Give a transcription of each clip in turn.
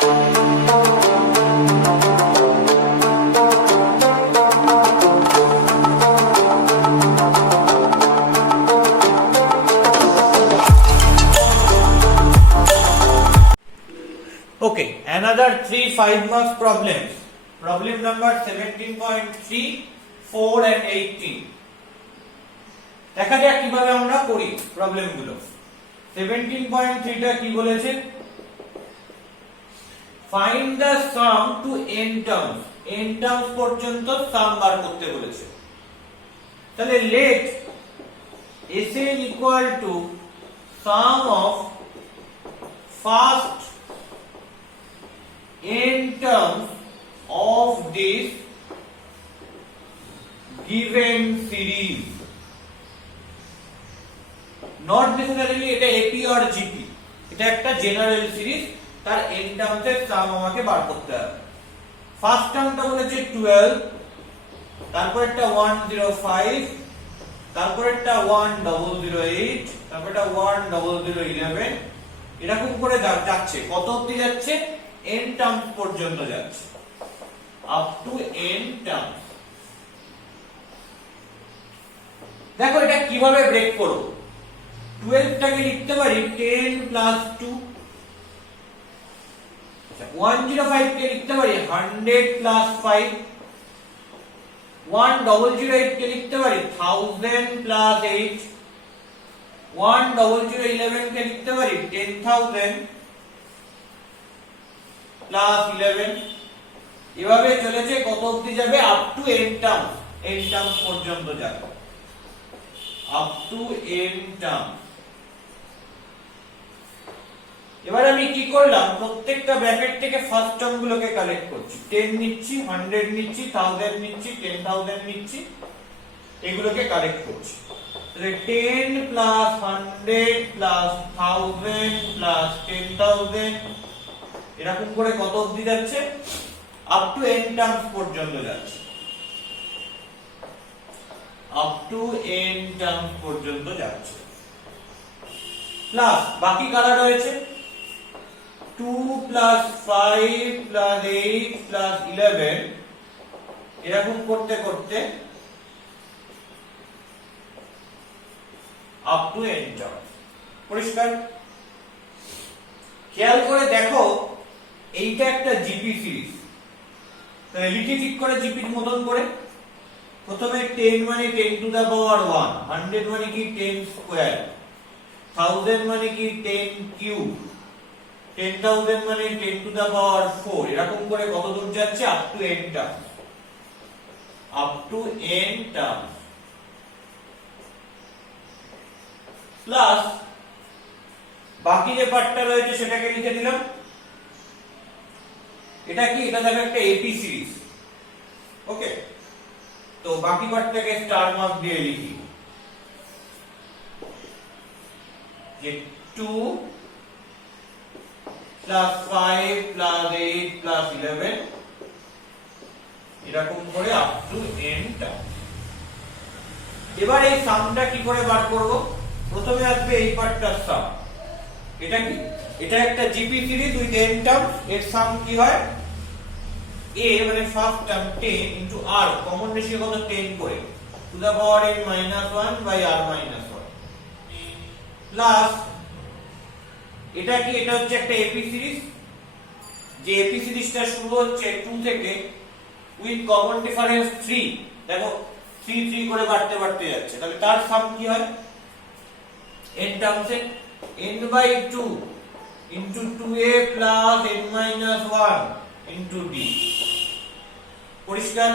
Okay, another 3 5 marks problems. Problem number 17.3, 4 and 18. দেখা যাক কিভাবে আমরা করি প্রবলেমগুলো। 17.3 টা কি বলেছে? Find the sum to n terms. n terms পর্যন্ত sum বার করতে বলেছে। তাহলে let Sn equal to sum of first n terms of this given series, not necessarily এটা AP or GP, এটা একটা জেনারেল সিরিজ, তার n টার্মস এর সাম আমাকে বার করতে হবে। ফার্স্ট টার্মটা বলেছে 12, তারপর একটা 105, তারপর একটা 1008, তারপর একটা 1011, এরকম করে যাচ্ছে। কত অবধি যাচ্ছে? n টার্মস পর্যন্ত যাচ্ছে, আপ টু n টার্মস। দেখো এটা কিভাবে ব্রেক করব। 12 টাকে লিখতে পারি 10 প্লাস 2, 105 কে লিখতে পারি 100 প্লাস 5, 1008 কে লিখতে পারি 1000 প্লাস 8, 1011 কে লিখতে পারি 10000 প্লাস 11। এভাবে চলেছে, কত অবধি যাবে? Up to n terms, n terms পর্যন্ত যাবে, আপ টু n টার্মস। এবার আমি কি করলাম, প্রত্যেকটা ব্র্যাকেট থেকে ফার্স্ট টার্ম গুলোকে কালেক্ট করছি। 10 নিচ্ছি, 100 নিচ্ছি, 1000 নিচ্ছি, 10000 নিচ্ছি, এগুলোকে কালেক্ট করছি। তাহলে 10 প্লাস 100 প্লাস 1000 প্লাস 10000, এরকম করে কত অবধি যাচ্ছে? আপ টু n টার্মস পর্যন্ত যাচ্ছে, আপ টু n টার্মস পর্যন্ত যাচ্ছে। প্লাস বাকি কারা রয়েছে? 2 প্লাস 5 প্লাস 8 প্লাস 11, এরকম করতে করতে আপ টু n টার্মস। পরিষ্কার? খেয়াল করে দেখো, এইটা একটা জিপি সিরিজ। তাহলে লিখি ঠিক করে জিপির মতন করে। প্রথমে 10 মানে 10 টু দা পাওয়ার 1, 100 মানে কি 10 স্কয়ার, 1000 মানে কি 10 কিউব, 10000 মানে 10 টু দা পাওয়ার 4, এরকম করে কত দূর যাচ্ছে? Up to n terms, up to n terms. Plus বাকি যে পার্টটা রয়েছে সেটাকে লিখে দিলাম। এটা কি? এটা দেখো একটা এপি সিরিজ। ওকে, তো বাকি পার্টটাকে স্টার মার্ক দিয়ে লিখি, যে 2 প্লাস 5 প্লাস 8 প্লাস 11, এরকম করে আপ টু n টার্ম। এবার এই সামটা কি করে বার করব? প্রথমে আসবে এই পার্টটার সাম। এটা কি? এটা একটা GP series with n terms. এর সাম কি হয়? a মানে first term 10 into r, common ratio কত? 10 করে, to the power n minus 1 by r minus 1, plus এটা কি? এটা হচ্ছে একটা এপি সিরিজ। যে এপি সিরিজটা শুরু হচ্ছে 2 থেকে উইথ কমন ডিফারেন্স 3। দেখো 3 3 করে বাড়তে বাড়তে যাচ্ছে। তাহলে তার সাম কি হয়? n টার্মসে n by 2 into 2a plus n minus 1 into d। পরিষ্কার?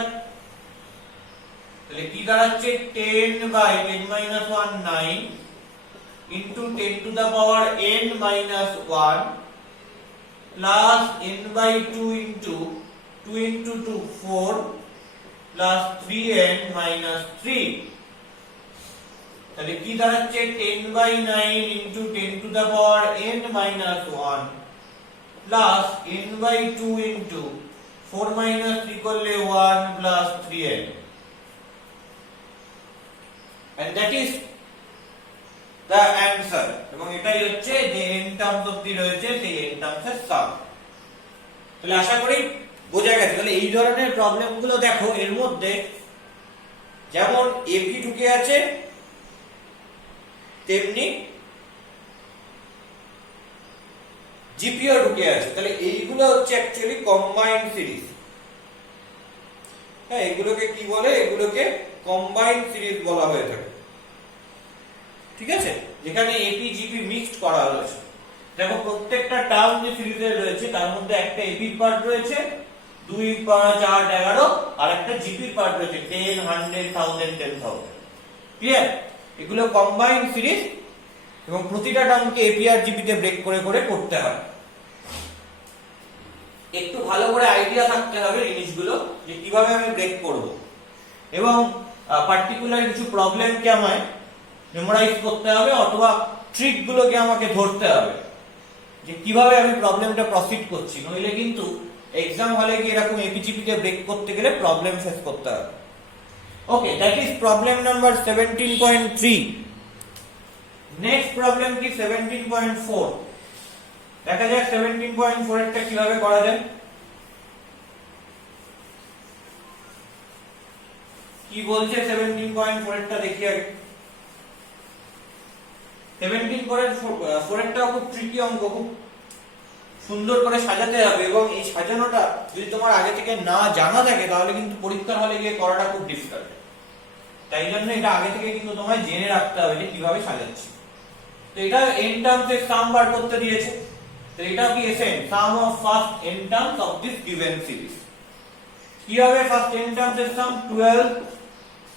তাহলে কি দাঁড়াচ্ছে? 10 by 10 minus 1 9 into 10 to the power n minus 1 plus n by 2 into 2 into 2 4 plus 3n minus 3। তাহলে কি দাঁড়াচ্ছে? 10 by 9 into 10 to the power n minus 1 plus n by 2 into 4 minus 3 করলে 1 plus 3n, and that is the answer। এবং এটাই হচ্ছে যে n terms অবধি রয়েছে সেই n টার্মস এর সাম। তাহলে আশা করি বোঝা গেছে। তাহলে এই ধরনের প্রবলেমগুলো দেখো, এর মধ্যে যেমন এপি ঢুকে আছে তেমনি জিপিও ঢুকে আছে। তাহলে এইগুলো হচ্ছে অ্যাকচুয়ালি কম্বাইন্ড সিরিজ। হ্যাঁ, এগুলোকে কি বলে? এগুলোকে কম্বাইন্ড সিরিজ বলা হয়ে থাকে। ঠিক আছে, যেখানে এপি জিপি মিক্সড করা হয়েছে। দেখো প্রত্যেকটা টার্ম যে সিরিজে রয়েছে তার মধ্যে একটা এপির পার্ট রয়েছে 2, 5, 8, 11, আর একটা জিপির পার্ট রয়েছে 10, 100, 1000, 10,000। ক্লিয়ার? এগুলো কম্বাইন্ড সিরিজ এবং প্রতিটা টার্মকে এপি আর জিপি তে ব্রেক করে করে করতে হয়। একটু ভালো করে আইডিয়া থাকতে হবে জিনিসগুলো যে কিভাবে আমি ব্রেক করব, এবং পার্টিকুলার কিছু প্রবলেমকে আমায় মেমোরাইজ করতে হবে অথবা ট্রিক গুলোকে আমাকে ধরতে হবে যে কিভাবে আমি প্রবলেমটা প্রসিড করছি। নইলে কিন্তু এক্সাম হলে গিয়ে এরকম এপিজিপি তে ব্রেক করতে গেলে প্রবলেম ফেস করতে হবে। Okay, that is problem number 17.3। Next problem কি 17.4। দেখা যাক 17.4 এরটা কিভাবে করা যায়। কি বলছে 17.4 এরটা দেখি আগে। 17.4 এরটাও খুব ট্রিকি অঙ্ক, খুব সুন্দর করে সাজাতে হবে, এবং এই সাজানোটা যদি তোমার আগে থেকে না জানা থাকে তাহলে কিন্তু পরীক্ষার হলে গিয়ে করাটা খুব ডিফিকাল্ট। তাই জন্য এটা আগে থেকে কিন্তু তোমায় জেনে রাখতে হবে যে কিভাবে সাজাচ্ছি। তো এটা n টার্মস এর সাম বার করতে দিয়েছে। তো এটা কি S n sum of first n terms of this given series. কি হবে ফার্স্ট n টার্মস এর sum 12,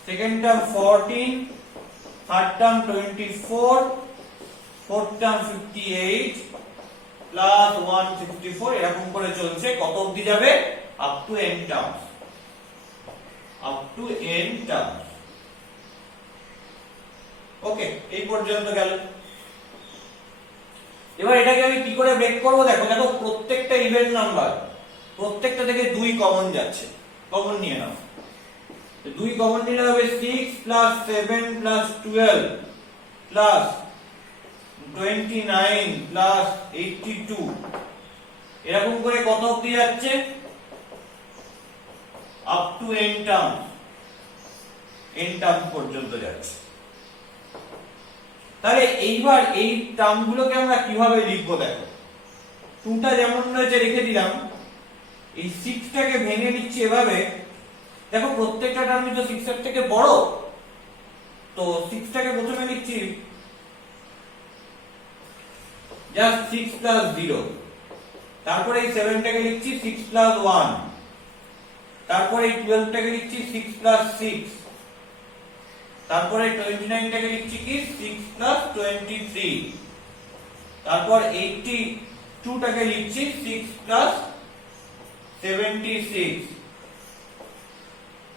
second term 14, third term 24, fourth term 58 plus 164, এরকম করে চলছে। কত অবধি যাবে? Up to n terms, up to n terms. Okay, এই পর্যন্ত গেল। এবার এটাকে আমি কি করে ব্রেক করব? দেখো দেখো প্রত্যেকটা ইভেন নাম্বার, প্রত্যেকটা থেকে 2 কমন যাচ্ছে। কমন নিয়ে নাও। 2 কমন নিলে হবে 6 প্লাস 7 প্লাস 12 প্লাস 29 প্লাস 82, এরকম করে কত অবধি যাচ্ছে? Up to n terms, n term পর্যন্ত যাচ্ছে। তাহলে এইবার এই টার্মগুলোকে আমরা কিভাবে লিখবো? দেখো 2টা যেমন রয়েছে রেখে দিলাম, এই 6টাকে ভেঙে নিচ্ছি এভাবে। দেখো প্রত্যেকটা টার্মই তো 6 এর থেকে বড়, তো 6টাকে প্রথমে লিখছি জাস্ট 6 প্লাস 0, তারপরে এই 7টাকে লিখছি 6 প্লাস 1, তারপরে এই 12টাকে লিখছি 6 প্লাস 6, তারপরে 29টাকে লিখছি কি 6 প্লাস 23, তারপর 82টাকে লিখছি 6 প্লাস 76,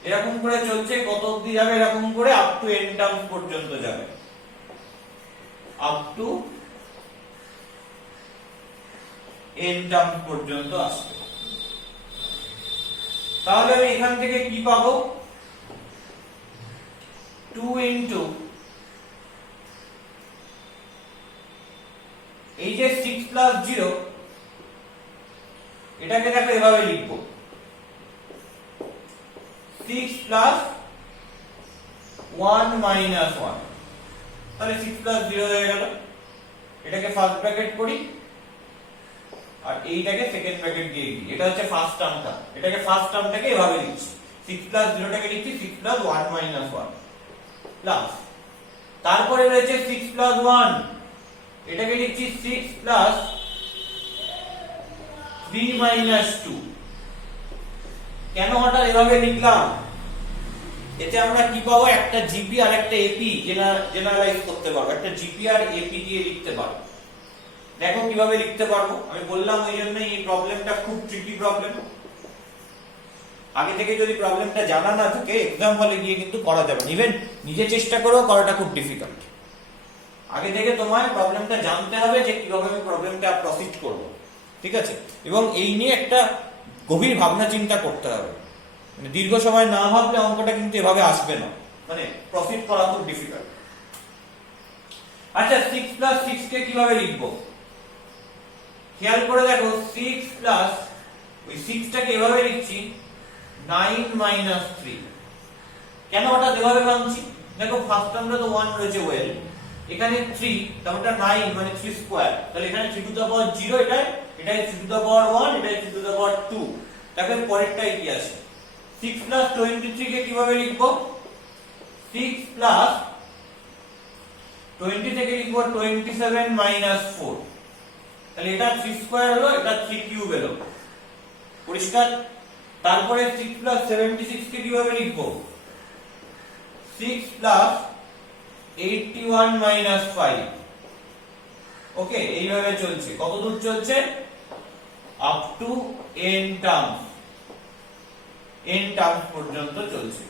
এরকম করে চলছে। কত অবধি যাবে? এরকম করে আপ টু n টার্মস পর্যন্ত যাবে, আপ টু n টার্মস পর্যন্ত আসবে। তাহলে আমি এখান থেকে কি পাবো? 2 ইনটু এই যে 6 প্লাস 0, এটাকে দেখো এভাবে লিখবো 6 প্লাস 1 মাইনাস 1। তাহলে 6 প্লাস 0 হয়ে গেল। এটাকে ফার্স্ট ব্র্যাকেট করি আর এইটাকে সেকেন্ড ব্র্যাকেট দিয়ে দিই। এটা হচ্ছে ফার্স্ট টার্মটা, এটাকে ফার্স্ট টার্মটাকে এভাবে লিখছি 6 প্লাস 0টাকে লিখছি 6 প্লাস 1 মাইনাস 1 প্লাস, তারপরে রয়েছে 6 প্লাস 1, এটাকে লিখছি 6 প্লাস 3 মাইনাস 2। কেন হঠাৎ এভাবে লিখলাম? এতে আমরা কি পাবো? একটা জিপি আর একটা এপি জেনারেলাইজ করতে পারবো, একটা জিপি আর এপি দিয়ে লিখতে পারবো। দেখো কিভাবে লিখতে পারবো। আমি বললাম ওই জন্য এই প্রবলেমটা খুব ট্রিকি প্রবলেম। আগে থেকে যদি প্রবলেমটা জানা না থাকে এক্সাম হলে গিয়ে কিন্তু করা যাবে না, ইভেন নিজে চেষ্টা করেও করাটা খুব ডিফিকাল্ট। আগে থেকে তোমায় প্রবলেমটা জানতে হবে যে কিভাবে আমি প্রবলেমটা প্রসিড করব, ঠিক আছে? এবং এই নিয়ে একটা গভীর ভাবনা চিন্তা করতে হবে। মানে দীর্ঘ সময় না ভাবলে অঙ্কটা কিন্তু এভাবে আসবে না, মানে প্রসিড করা খুব ডিফিকাল্ট। আচ্ছা 6 প্লাস 6 কে কিভাবে লিখবো? খেয়াল করে দেখো 6 প্লাস ওই 6টাকে এভাবে লিখছি 9 - 3। কেন ওটা এভাবে ভাঙছি? দেখো ফার্স্ট টার্মটা তো 1 রয়েছে, ওয়েল এখানে 3, তাহলে এটা 9 মানে 3 স্কয়ার, তাহলে এখানে 3 টু দ্য পাওয়ার 0, এটাই 3 টু দ্য পাওয়ার 1, এটাই 3 টু দ্য পাওয়ার 2। তাহলে পরেরটাই কি আছে? 6 প্লাস 23 কে কিভাবে লিখবো? 6 প্লাস 20 থেকে লিখবো 27 মাইনাস 4। তাহলে এটা 3 স্কয়ার হলো, এটা 3 কিউব হলো। পরিষ্কার? তারপরে 6 প্লাস 76 কে কিভাবে লিখবো? 6 প্লাস 81 মাইনাস 5। ওকে, এইভাবে চলছে। কত দূর চলছে? আপ টু n টার্মস পর্যন্ত চলছে।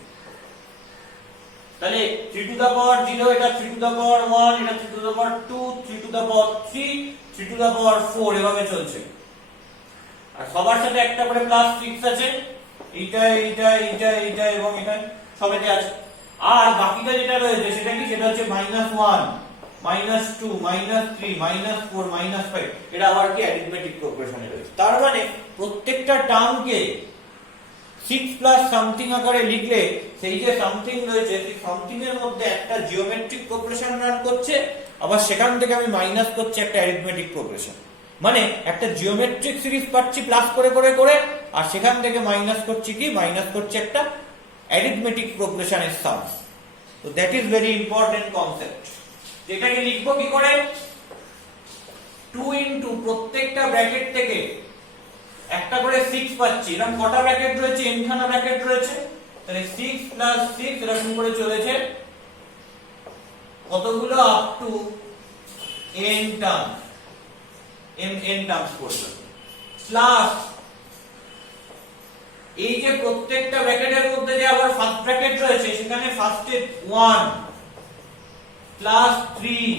তাহলে 3 টু দা পাওয়ার 0, এটা 3 টু দা পাওয়ার 1, এটা 3 to the power 2, 3 to the power 3, 3 to the power 4, এভাবে চলছে। আর সবার সাথে একটা করে প্লাস 6 আছে, এইটা এবং এটা সবেতে আছে। আর বাকিটা যেটা রয়েছে সেটা কি? সেটা হচ্ছে -1, -2, -3, -4, -5। এটা আবার কি অ্যারিথমেটিক প্রোগ্রেশনে রয়েছে। তার মানে প্রত্যেকটা টার্মকে 6 প্লাস সামথিং আকারে লিখলে সেই যে সামথিং রয়েছে সেই সামথিং এর মধ্যে একটা জিওমেট্রিক প্রোগ্রেশন রান করছে, আবার সেখান থেকে আমি মাইনাস করছি একটা অ্যারিথমেটিক প্রোগ্রেশন। মানে একটা জিওমেট্রিক সিরিজ পাচ্ছি প্লাস করে করে করে, আর সেখান থেকে মাইনাস করছি কি? মাইনাস করছি একটা অ্যারিথমেটিক প্রোগ্রেশনের সামস। তো that is very important concept. যেটাকে লিখবো কি করে? 2 ইনটু প্রত্যেকটা ব্র্যাকেট থেকে একটা করে 6 পাচ্ছি। এরকম কটা ব্র্যাকেট রয়েছে? n খানা ব্র্যাকেট রয়েছে। তাহলে 6 প্লাস 6 এরকম করে চলেছে কতগুলো? আপ টু n টার্মস পর্যন্ত। প্লাস এই যে প্রত্যেকটা ব্র্যাকেটের মধ্যে যে আবার ফার্স্ট ব্র্যাকেট রয়েছে সেখানে ফার্স্টে 1 প্লাস 3,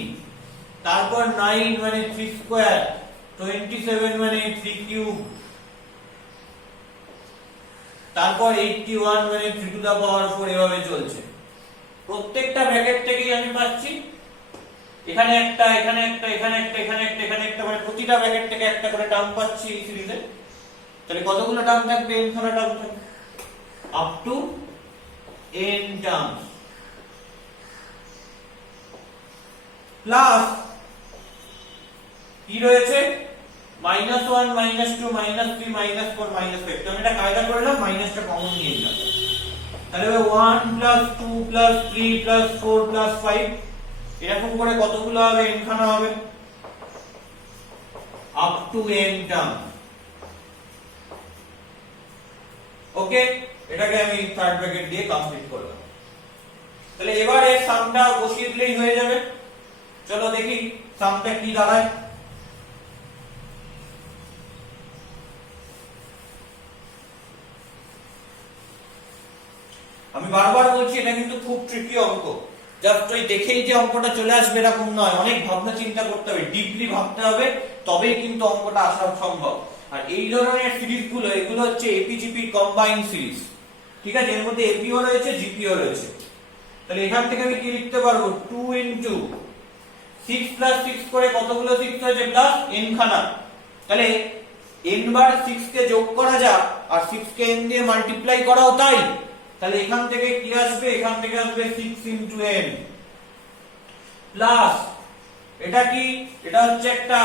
তারপর 9 মানে 3 স্কয়ার, 27 মানে 3 কিউব, তারপর 81 মানে 3 টু দা পাওয়ার 4, এভাবে চলছে। প্রত্যেকটা ব্র্যাকেট থেকেই আমি পাচ্ছি এখানে একটা, এখানে একটা, এখানে একটা, এখানে একটা, এখানে একটা, মানে প্রতিটা ব্র্যাকেট থেকে একটা করে টার্ম পাচ্ছি এই সিরিজে। তাহলে কতগুলো টার্ম থাকবে? n খানা টার্ম থাকবে, up to n terms. Plus কি রয়েছে? -1, -2, -3, -4, -5। তো আমি এটা কায়দা করলাম, মাইনাসটা কমন নিয়ে নিলাম। তাহলে 1 + 2 + 3 + 4 + 5, এরকম করে কতগুলো হবে? n খানা হবে, আপ টু n টার্ম। ওকে, এটাকে আমি থার্ড ব্র্যাকেট দিয়ে কমপ্লিট করলাম। তাহলে এবারে সামটা বসিয়ে দিলেই হয়ে যাবে। চলো দেখি সামটা কি দাঁড়ায়। আমি বারবার বলছি এটা কিন্তু খুব ট্রিকি অঙ্ক। জাস্ট ওই দেখেই যে অঙ্কটা চলে আসবে এরকম নয়, অনেক ভাবনা চিন্তা করতে হবে, ডিপলি ভাবতে হবে, তবেই কিন্তু অঙ্কটা আসা সম্ভব। আর এই ধরনের সিরিজগুলো, এগুলো হচ্ছে এপিজিপি কম্বাইন্ড সিরিজ। ঠিক আছে, এর মধ্যে এপিও রয়েছে, জিপিও রয়েছে। তাহলে এখান থেকে আমি কি লিখতে পারবো? 2 ইনটু 6 প্লাস 6 করে কতগুলো 6 হয়েছে? প্লাস n খানা। তাহলে n বার 6 কে যোগ করা যাক, আর 6 কে n দিয়ে মাল্টিপ্লাই করাও তাই। তাহলে এখান থেকে কি আসবে? এখান থেকে আসবে 6 ইনটু n প্লাস এটা কি? এটা হচ্ছে একটা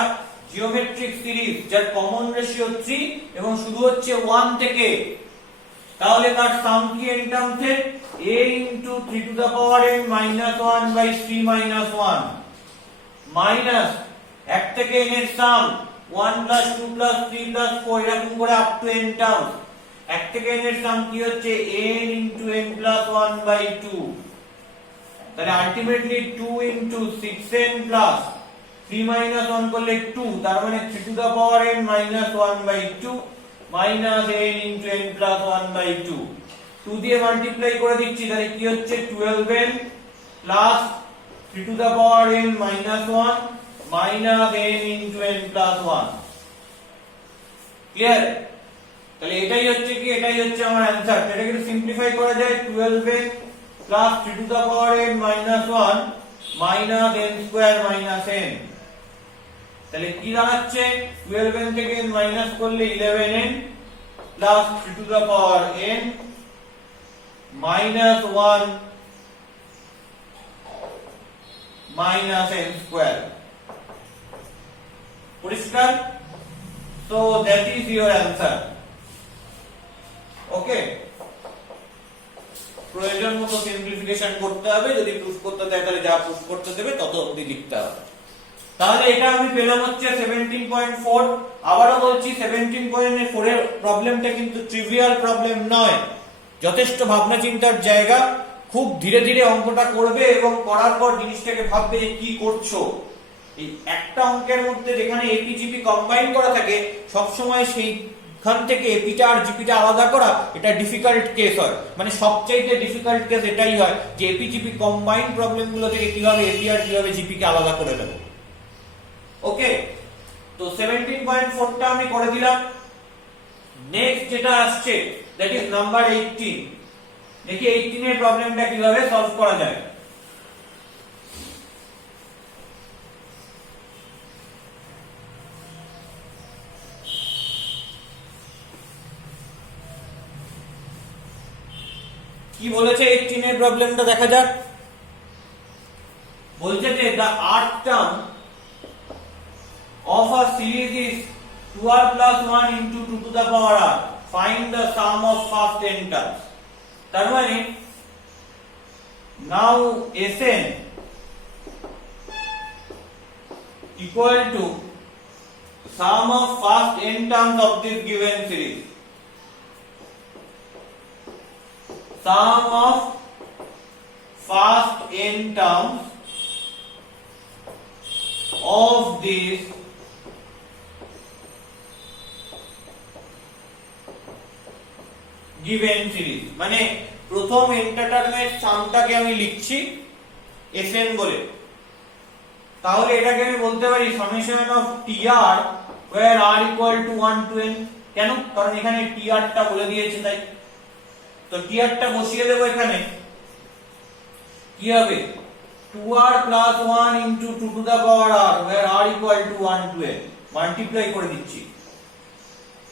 জিওমেট্রিক সিরিজ যার কমন রেশিও 3 এবং শুরু হচ্ছে 1 থেকে। তাহলে তার সাম কি n টার্মসে? a into 3 to the power n -1 by 3 -1 minus 1 থেকে n এর সাম 1 প্লাস 2 প্লাস 3 প্লাস 4, এরকম করে আপ টু n টার্মস। 1 থেকে n এর সাম কি হচ্ছে? n into n plus 1 by 2। তাহলে ultimately 2 into 6n plus 3 minus 1 করলে 2, তার মানে 3 to the power n -1 by 2 minus n into n plus 1 by 2। 2 দিয়ে মাল্টিপ্লাই করে দিচ্ছি, তাহলে কি হচ্ছে? 12n plus 3 to the power n -1 minus n into n plus 1। Clear? তাহলে এটাই হচ্ছে কি? এটাই হচ্ছে আমার অ্যানসার। এটাকে একটু সিম্পলিফাই করা যায়, 12n plus 3 to the power n -1 minus n square minus n। তাহলে কি দাঁড়াচ্ছে? 12n থেকে n মাইনাস করলে 11n plus 3 to the power n minus 1 minus n square. পরিষ্কার? So that is your answer. Okay, প্রয়োজন মতো সিম্পলিফিকেশন করতে হবে, যদি প্রুফ করতে দেয় তাহলে যা প্রুফ করতে দেবে তত অবধি লিখতে হবে। তাহলে এটা আমি পেলাম হচ্ছে 17.4। আবারও বলছি 17.4 এর প্রবলেমটা কিন্তু ট্রিভিয়াল প্রবলেম নয়, যথেষ্ট ভাবনা চিন্তার জায়গা। খুব ধীরে ধীরে অঙ্কটা করবে এবং করার পর জিনিসটাকে ভাববে যে কি করছো। এই একটা অঙ্কের মধ্যে যেখানে এপি জিপি কম্বাইন করা থাকে সব সময় সেইখান থেকে এপিটা আর জিপিটা আলাদা করা এটা ডিফিকাল্ট কেস হয়। মানে সবচাইতে ডিফিকাল্ট কেস এটাই হয় যে এপি জিপি কম্বাইন প্রবলেমগুলো থেকে কিভাবে এপি আর কিভাবে জিপি কে আলাদা করে দেব। ওকে, তো 17.4 টা আমি করে দিলাম। নেক্সট যেটা আসছে দ্যাট ইজ নাম্বার 18। দেখি 18 এর প্রবলেমটা কিভাবে সলভ করা যায়। কি বলেছে 18 এর প্রবলেমটা দেখা যাক। বলছে যে the th term of a series is 2r plus 1 into 2 to the power r. Find the sum of first n terms. তার মানে now Sn equal to sum of first n terms of this given series. Sum of first n terms of this given series. মানে প্রথম nটা টার্মের সামটাকে আমি লিখছি Sn বলে, তাহলে এটাকে আমি বলতে পারি summation of tr where r equal to 1 to n। কেন? কারণ এখানে tr টা বলে দিয়েছে তাই। তো tr টা বসিয়ে দেব এখানে। কি হবে? 2r plus 1 into 2 to the power r where r equal to 1 to n multiply করে দিচ্ছি।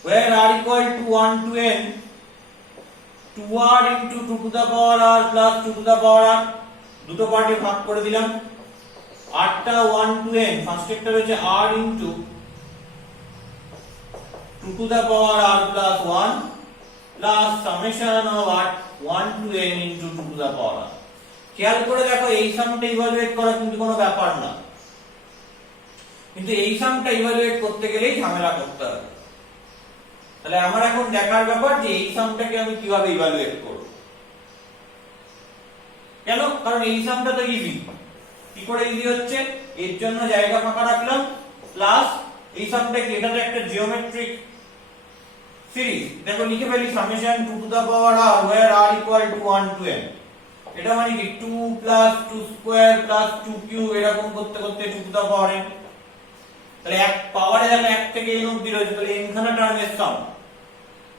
where r equal to 1 to n 2r into 2 to the power r plus 2 to the power r দুটো পার্টে ভাগ করে দিলাম। r টা 1 to n, first একটা রয়েছে r into 2 to the power r plus 1 plus summation of r 1 to n into 2 to the power r। খেয়াল করে দেখো এই সামটা ইভালুয়েট করা কিন্তু কোনো ব্যাপার না, কিন্তু এই সামটা ইভালুয়েট করতে গেলেই ঝামেলা করতে হবে। তাহলে আমার এখন দেখার ব্যাপার যে এই সামটাকে আমি কিভাবে ইভালুয়েট করব। কেন? কারণ এই সামটা তো ইজি। কি করে ইজি হচ্ছে? এর জন্য জায়গা ফাঁকা রাখলাম, প্লাস এই সামটা কি, এটা তো একটা জিওমেট্রিক সিরিজ। দেখো লিখে ফেলি summation 2 to the power r where r equal to 1 to n। এটা মানে কি 2 plus 2 square plus 2 cube এরকম করতে করতে 2 টু দা পাওয়ার n। তাহলে এক পাওয়ারে দেখো 1 থেকে n অবধি রয়েছে, তাহলে n খানা টার্মের সাম।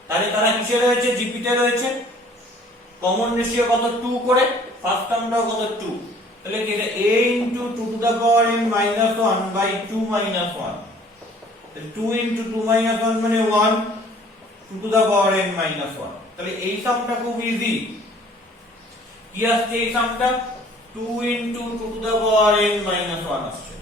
তাহলে তারা কিসে রয়েছে? জিপি তে রয়েছে। কমন রেশিও কত? 2 করে। ফার্স্ট টার্মটাও কত? 2। তাহলে কি এটা a into 2 to the power n minus 1 by 2 minus 1। তাহলে 2 into 2 minus 1 মানে 1 2 to the power n minus 1। তাহলে এই সামটা খুব ইজি। কি আসছে এই সামটা? 2 into 2 to the power n minus 1 আসছে।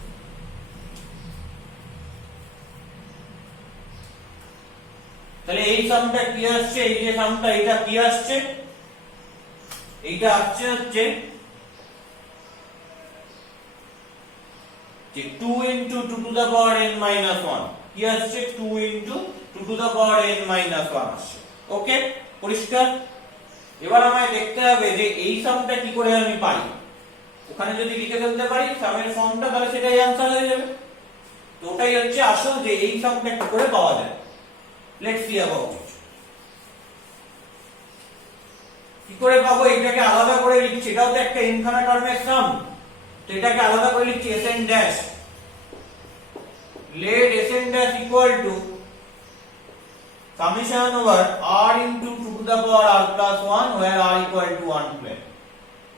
তাহলে এই সামটা কি আসছে? এই যে সামটা এটা কি আসছে? এইটা আসছে হচ্ছে যে 2 into 2 to the power n minus 1। কি আসছে? 2 into 2 to the power n minus 1 আসছে। ওকে, পরিষ্কার? এবার আমায় দেখতে হবে যে এই সামটা কি করে আমি পাই। ওখানে যদি লিখে ফেলতে পারি সামের ফর্মটা, তাহলে সেটাই आंसर হয়ে যাবে। তো ওটাই হচ্ছে আসল যে এই সামটা কি করে পাওয়া যায়। Let's see about it. কি করে পাবো? এটাকে আলাদা করে লিখছি, এটাও তো একটা n খানা টার্মের সাম। তো এটাকে আলাদা করে লিখছি Sn dash। let Sn dash equal to summation over r into 2 to the power r plus 1 where r equal to 1 to n।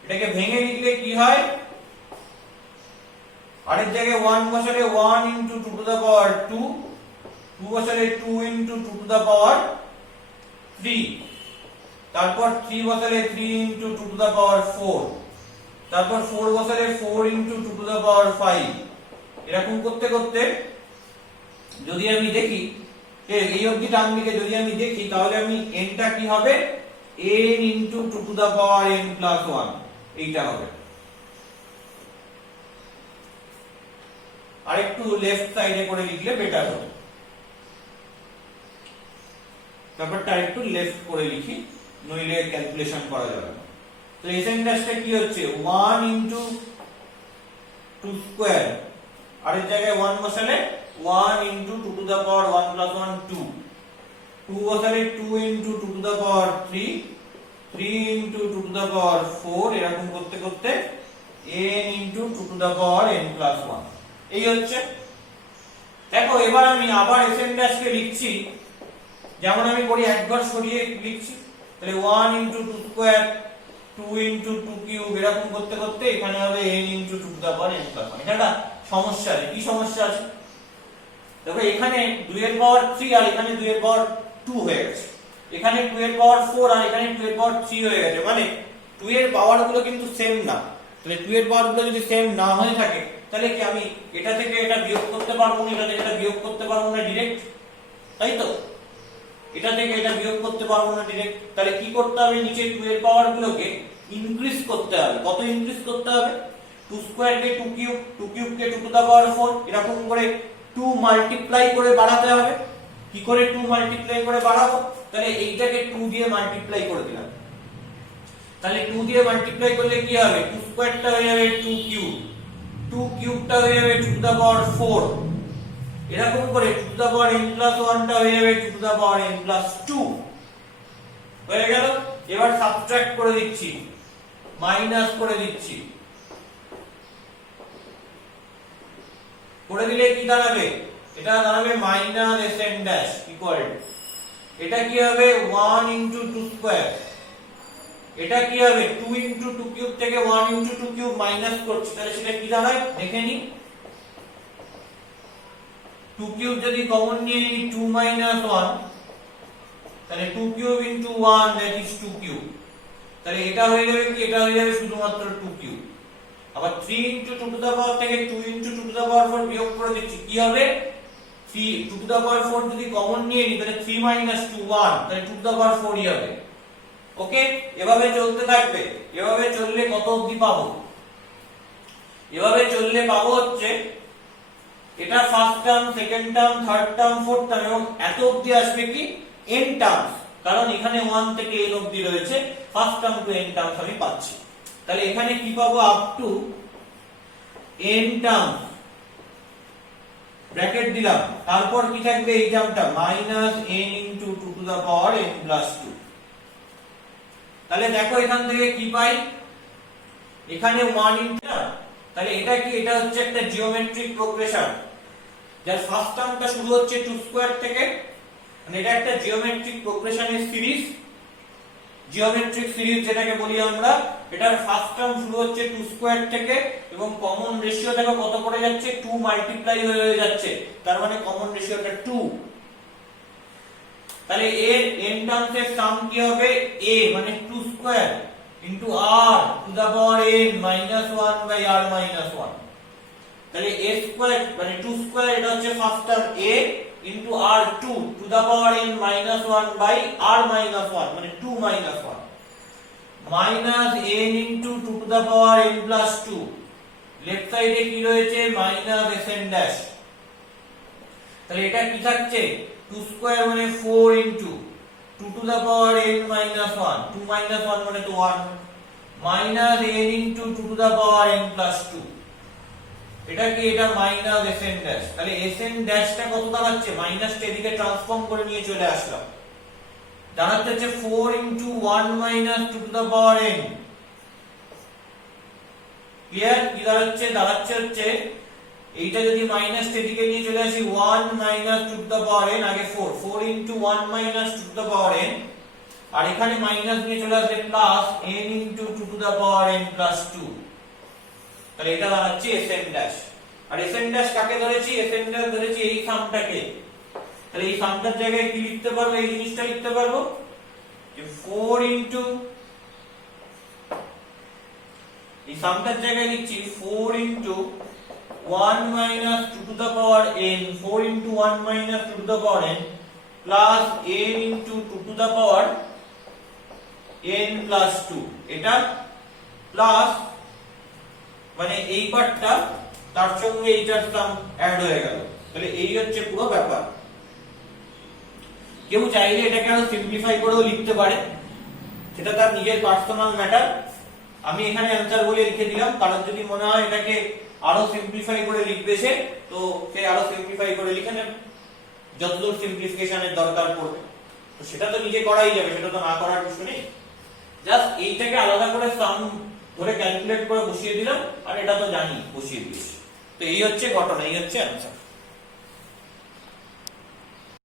এটাকে ভেঙে লিখলে কি হয়? r এর জায়গায় 1 বসালে 1 into 2 to the power 2, 2 বসালে 2 into 2 to the power 3, তারপর 3 বসালে 3 ইনটু 2 টু দা পাওয়ার 4, তারপর 4 বসালে 4 ইনটু 2 টু দা পাওয়ার 5। এরকম করতে করতে যদি আমি দেখি এই অবধি ডান দিকে যদি আমি দেখি, তাহলে আমি n টা কি হবে, n into 2 to the power n plus 1 এইটা হবে। আরেকটু লেফট সাইডে করে লিখলে বেটার হবে, ব্যাপারটা আরেকটু লেফট করে লিখি, নইলে ক্যালকুলেশন করা যাবে না। তো এসএন ড্যাশটা কি হচ্ছে 1 ইনটু 2 স্কয়ার, আর এর জায়গায় 1 বসালে 1 into 2 to the power 1 plus 1 2, 2 বসালে 2 into 2 to the power 3, 3 into 2 to the power 4, এরকম করতে করতে n into 2 to the power n plus 1। এই হচ্ছে। দেখো এবার আমি আবার এসএন ড্যাশকে লিখছি, যেমন আমি করি একবার সরিয়ে লিখছি, তাহলে 1 ইনটু 2 স্কয়ার, 2 ইনটু 2 কিউব, এরকম করতে করতে এখানে হবে n into 2 to the power n plus 1। এটা একটা সমস্যা আছে। কি সমস্যা আছে? দেখো এখানে 2 এর পাওয়ার 3 আর এখানে 2 এর পাওয়ার 2 হয়ে গেছে, এখানে 2 এর পাওয়ার 4 আর এখানে 2 এর পাওয়ার 3 হয়ে গেছে, মানে 2 এর পাওয়ার গুলো কিন্তু সেম না। তাহলে 2 এর পাওয়ার গুলো যদি সেম না হয়ে থাকে, তাহলে কি আমি এটা থেকে এটা বিয়োগ করতে পারবো না, এটা থেকে এটা বিয়োগ করতে পারবো না ডাইরেক্ট, তাই তো? এটা থেকে এটা বিয়োগ করতে পারবো না ডাইরেক্ট। তাহলে কি করতে হবে, নিচে 2 এর পাওয়ার গুলোকে ইনক্রিজ করতে হবে। কত ইনক্রিজ করতে হবে? 2 স্কয়ার কে 2 কিউব, 2 কিউব কে 2 টু দা পাওয়ার 4, এরকম করে 2 মাল্টিপ্লাই করে বাড়াতে হবে। কি করে 2 মাল্টিপ্লাই করে বাড়াবো? তাহলে এইটাকে 2 দিয়ে মাল্টিপ্লাই করে দিলাম। তাহলে 2 দিয়ে মাল্টিপ্লাই করলে কি হবে, 2 স্কয়ারটা হয়ে যাবে 2 কিউব, 2 কিউবটা হয়ে যাবে 2 টু দা পাওয়ার 4, এরকম করে 2 to the power n plus 1 টা হয়ে যাবে 2 to the power n plus 2 হয়ে গেল। এবার সাবট্রাক্ট করে দিচ্ছি, মাইনাস করে দিচ্ছি, করে দিলে কি দাঁড়াবে, এটা দাঁড়াবে মাইনাস এসএন ড্যাশ ইকুয়াল, এটা কি হবে 1 ইনটু 2 স্কয়ার, এটা কি হবে 2 ইনটু 2 কিউব থেকে 1 ইনটু 2 কিউব মাইনাস করছি, তাহলে সেটা কি দাঁড়ায় দেখে নি। 2 কিউব যদি কমন নিয়ে নিই 2 মাইনাস 1, তাহলে 2 cube into 1 that is 2 cube, তাহলে এটা হয়ে যাবে কি, এটা হয়ে যাবে শুধুমাত্র 2 কিউব। আবার 3 ইনটু 2 টু দা পাওয়ার থেকে 2 ইনটু 2 টু দা পাওয়ার 4 বিয়োগ করে দিচ্ছি, কি হবে 3, 2 টু দা পাওয়ার 4 যদি কমন নিয়ে নিই তাহলে 3 মাইনাস 2 1, তাহলে 2 টু দা পাওয়ার 4 ই হবে। ওকে, এভাবে চলতে থাকবে। এভাবে চললে কত অবধি পাবো? এভাবে চললে পাবো হচ্ছে এটা first term, second term, third term, fourth term, এবং এত অবধি আসবে কি n টার্মস, কারণ এখানে 1 থেকে n অবধি রয়েছে, first term to n terms আমি পাচ্ছি। তাহলে এখানে কি পাবো, up to n terms, bracket দিলাম, তারপর কি থাকবে এই টার্মটা minus n into 2 to the power n plus 2। তাহলে দেখো এখান থেকে কি পাই, এখানে 1 ইনটু, তাহলে এটা কি, এটা হচ্ছে একটা জিওমেট্রিক প্রোগ্রেশন, যার ফার্স্ট টার্মটা শুরু হচ্ছে 2 স্কয়ার থেকে, মানে এটা একটা জিওমেট্রিক প্রোগ্রেশনের সিরিজ, জিওমেট্রিক সিরিজ যেটাকে বলি আমরা। এটার ফার্স্ট টার্ম শুরু হচ্ছে 2 স্কয়ার থেকে, এবং কমন রেশিও দেখো কত পড়ে যাচ্ছে, 2 মাল্টিপ্লাই হয়ে যাচ্ছে, তার মানে কমন রেশিওটা 2। তাহলে এর n টার্মস এর সাম কি হবে, a মানে 2 square into r to the power n minus 1 by r minus 1। তাহলে a স্কয়ার মানে 2 স্কয়ার, এটা হচ্ছে first term a into r 2 to the power n minus 1 by r minus 1, মানে 2 minus 1, minus n into 2 to the power n plus 2, left সাইডে কি রয়েছে minus S N dash. তাহলে এটা কি থাকছে, 2 স্কয়ার মানে 4 into 2 to the power n minus 1, 2 minus 1 মানে তো 1, minus n into 2 to the power n plus 2, এটা কি, এটা মাইনাস এসএন ড্যাশ। তাহলে এসএন ড্যাশটা কত দাঁড়াচ্ছে, মাইনাসটা এদিকে ট্রান্সফর্ম করে নিয়ে চলে আসলাম, দাঁড়াচ্ছে হচ্ছে 4 into 1 minus 2 to the power n। Clear? কি দাঁড়াচ্ছে, দাঁড়াচ্ছে হচ্ছে এইটা যদি মাইনাস এদিকে নিয়ে চলে আসি 1 minus 2 to the power n, আগে 4, 4 into 1 minus 2 to the power n, আর এখানে মাইনাস নিয়ে চলে আসলে plus n into 2 to the power n plus 2। তাহলে এটা দাঁড়াচ্ছে এসএন ড্যাশ। আর এসএন ড্যাশ কাকে ধরেছি, এসএন ড্যাশ ধরেছি এই সামটাকে। তাহলে এই সামটার জায়গায় কি লিখতে পারবো, এই জিনিসটা লিখতে পারবো যে 4 ইনটু এই সামটার জায়গায় লিখছি 4 into 1 minus 2 to the power n, 4 into 1 minus 2 to the power n plus n into 2 to the power n plus 2, এটা প্লাস মানে এই পার্টটা তার সঙ্গে এইটার সাম অ্যাড হয়ে গেল। তাহলে এই হচ্ছে পুরো ব্যাপার। কেউ চাইলে এটাকে আরো সিম্পলিফাই করেও লিখতে পারে, সেটা তার নিজের পার্সোনাল ম্যাটার। আমি এখানে অ্যানসার বলে লিখে দিলাম, কারণ যদি মনে হয় এটাকে আরো সিম্পলিফাই করে লিখবে তো সে আরো সিম্পলিফাই করে লিখে নেবে, যতদূর সিম্পলিফিকেশনের দরকার পড়বে। তো সেটা তো নিজে করাই যাবে, সেটা তো না করার কিছু নেই। জাস্ট এইটাকে আলাদা করে সাম ধরে ক্যালকুলেট করে বসিয়ে দিলাম, আর এটা তো জানি বসিয়ে দিয়েছি। তো এই হচ্ছে ঘটনা, এই হচ্ছে অ্যানসার।